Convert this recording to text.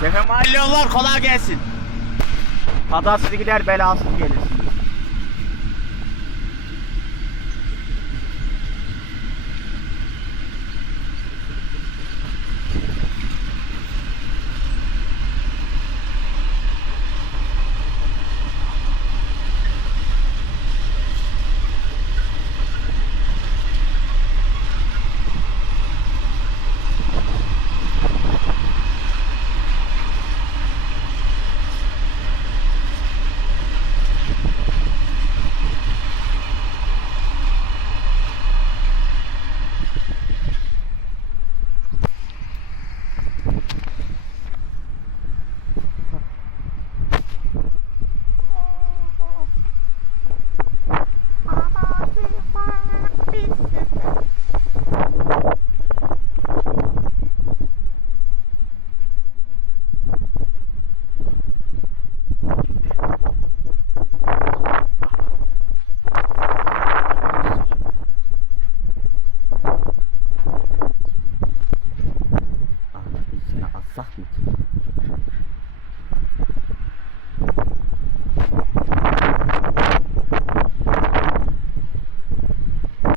Tepe mahalle yollar kolay gelsin. Kazasız gider belasız gelir. Sachmittel